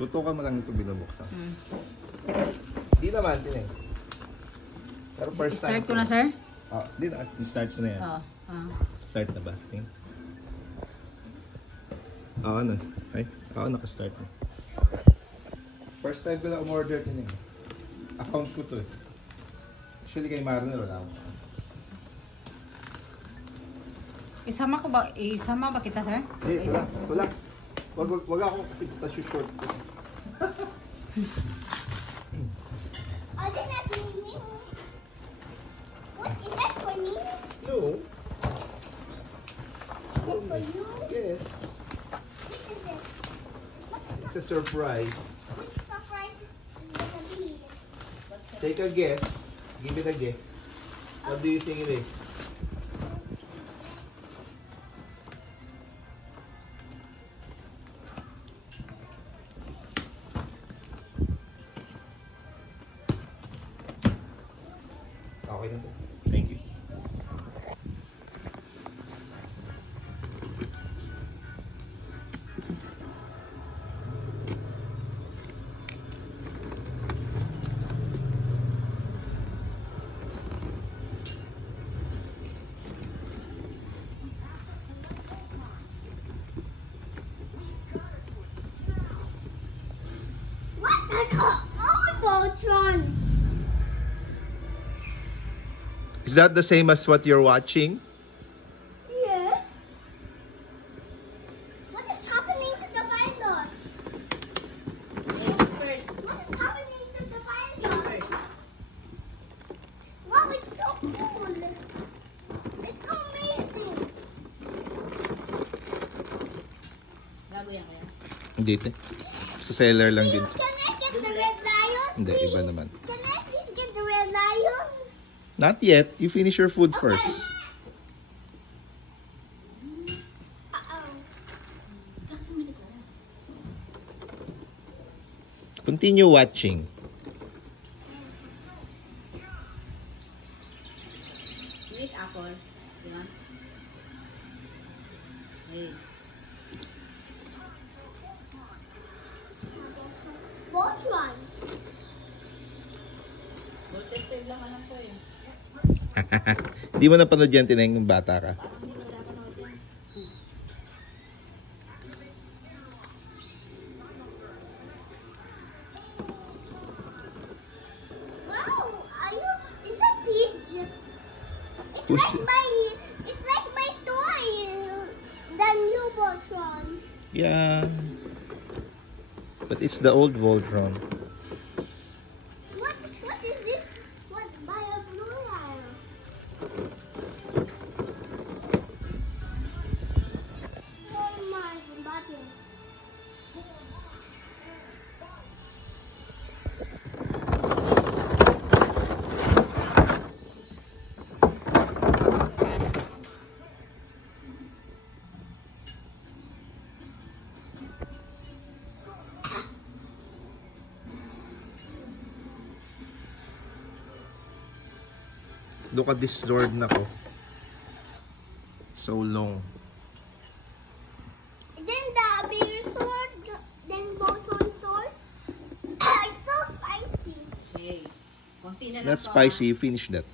Tutukan mo lang ito binubuksan. Di naman, din eh. Pero first time. Start ko na, sir? Di na. Start ko na yan. Start na ba? Okay. Ano? Ay, naka-start na. First time ko na umorder din eh. Account ko to eh. Actually kay Marner wala ako. Isama ba kita, sir? Hindi, wala. Wag ako kasi touch yung short ko. Oh, that's not for me. What is that for me? No. Is it for you? Yes. What is it? It's a surprise. Which surprise is it gonna be? Take a guess. Give it a guess. What do you think it is? Okay na po. Thank you. What the Voltron? Is that the same as what you're watching? Yes. What is happening to the pilots? First. What is happening to the pilots? Wow, it's so cool. It's amazing. Bago yan kaya? Hindi. Sa seller lang din. Can I get the red lion? Hindi, please? iba naman. Can I please get the red lion? Not yet. You finish your food first. Uh-oh. Continue watching. Eat apple. Yan. Hey. Voltron. Voltester lang alam ko eh. Hindi mo napanood yan, Tineng, nung bata ka. Parang hindi ko napanood yan. Wow, is that Peach? Push It's like my toy. The new Voltron. Yeah. But it's the old Voltron. What is this? What by a blue wire? Oh my button. Look at this sword na ko. So long. Then the bigger sword, then Voltron sword. It's so spicy. Hey. Konti na lang Not to, spicy. You finish that.